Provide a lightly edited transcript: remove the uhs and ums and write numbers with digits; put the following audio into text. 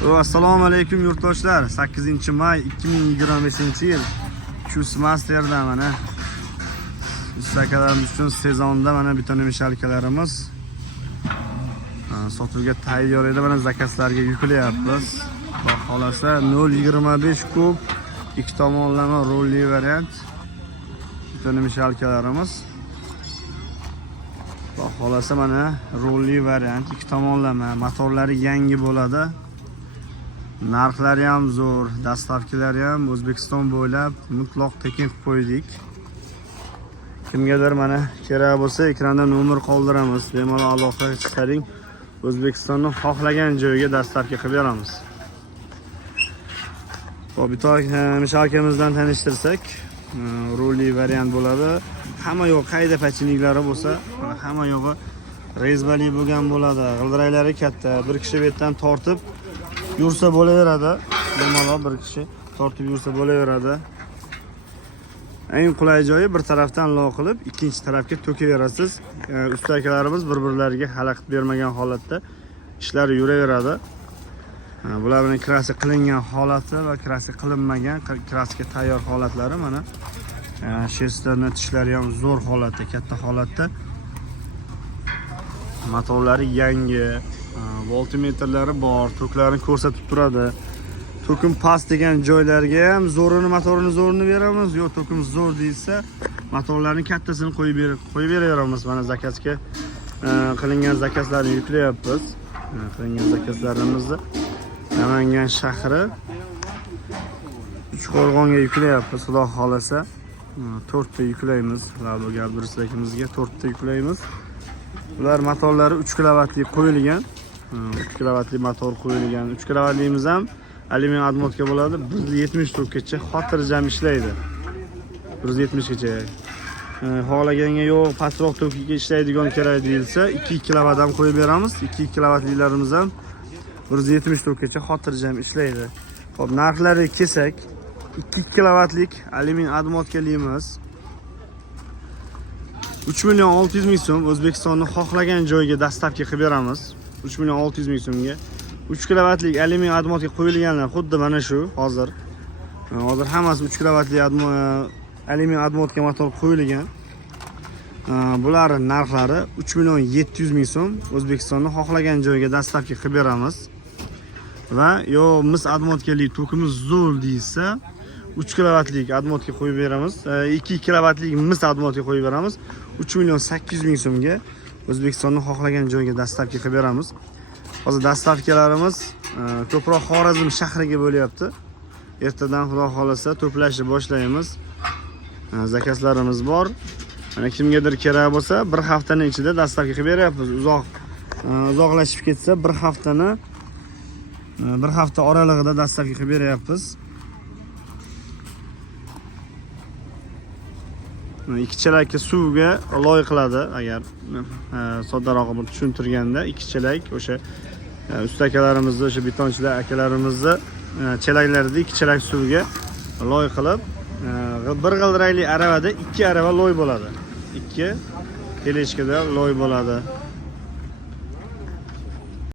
Assalomu alaykum yurtdoshlar. 8-may 2025-yil Q-Master'da mana ustakalarimiz uchun sezonda mana bitonim shalkalarimiz sotuvga tayyor edi. Mana zakazlarga yuklayapmiz. Xudo xolasa 0.25 kub 2 tomonlama rolli variant bitonim shalkalarimiz. Xudo xolasa mana rolli variant 2 tomonlama, motorlari yangi bo'ladi. Narxlari ham zo'r, dastavkalari ham O'zbekiston bo'ylab mutlaq tekin qilib qo'ydik. Kimgadir mana kerak bo'lsa ekranda nomer qoldiramiz. Bemalol aloqa chiqaring. O'zbekistonning xohlagan joyiga dastavka qilib beramiz. Hop, bitta mishalkamizdan tanishtirsak, rolli variant bo'ladi. Hamma yo'q qayda pachiniklari bo'lsa, hamma yo'g'i rezbali bo'lgan bo'ladi. G'ildiraklari katta, bir kishi bu yerdan tortib yursa bo'laveradi. Bemalol bir kishi tortib yursa bo'laveradi. Eng qulay joyi bir tarafdan loq qilib, ikkinchi tarafga to'kaverasiz. Ustakalarimiz bir-birlariga xalaqit bermagan holatda ishlari yuraveradi. Bularning kraska qilingan holati va kraska qilinmagan, kraska tayyor holatlari mana. Shesterni tishlari ham zo'r holatda, katta holatda. Motorlari yangi, voltmetrlari bor, toklarini ko'rsatib turadi. To'kim past degan joylarga ham motorini zo'rini beramiz. Yo'q, to'kim zo'r deyilsa, motorlarning kattasini qo'yib beraveramiz. Mana zakazga qilingan zakazlarni yuklayapmiz. Qilingan zakazlarimizni Namangan shahri Uchqo'rg'onga yuklayapmiz. Xudo xolasa 4 ta yuklaymiz. Laboga Abdurasakimizga 4 ta yuklaymiz. Ular motorlari 3 kilovatlik qo'yilgan. 3 kilovatli motor qo'yilgan. 3 kilovatlimiz ham alyumin admotka bo'ladi. 170 tokkacha xotirjam ishlaydi. 170 gacha. Xohlaganga yo'q, pastroq tokkaga ishlaydigan kerak deyilsa, 2 kilovat ham qo'yib beramiz. 2 kilovatlilarimiz ham 170 tokkacha xotirjam ishlaydi. Xo'p, narxlari kelsak, 2 kilovatlik alyumin admotkalimiz 3.600.000 so'm O'zbekistonni xohlagan joyga dastavka qilib beramiz. 3.600.000 so'mga 3 kilovatlik alyumin admotka qo'yilganlar xuddi mana shu hozir hammasi 3 kilovatli alyumin admotka motor qo'yilgan. Bular narxlari 3.700.000 so'm O'zbekistonni xohlagan joyga dastavka qilib beramiz. Va yo mis admotkali tokimiz zo'r deysa 3 kilovatlik admotka qo'yib beramiz. 2 kilovatlik mis admotka qo'yib beramiz. 3.800.000 so'mga O'zbekistonni xohlagan joyga dastavka qilib beramiz. Hozir dastavkalarimiz ko'proq Xorazm shahriga bo'lyapti. Ertadan xudo xolasa to'plashni boshlaymiz. Zakazlarimiz bor. Mana kimgadir kerak bo'lsa, bir haftaning ichida dastavka qilib beryapmiz. Uzoqlashib ketsa, bir hafta oralig'ida dastavka qilib beryapmiz. Ikki chelakka suvga loy qiladi, agar soddaroq tushuntirganda 2 chelak o'sha ustakalarimizni, o'sha betonchilar akalarimizni chelaklarida 2 chelak suvga loy qilib, bir g'ildirakli aravada 2 arava loy bo'ladi. 2 telechkada loy bo'ladi.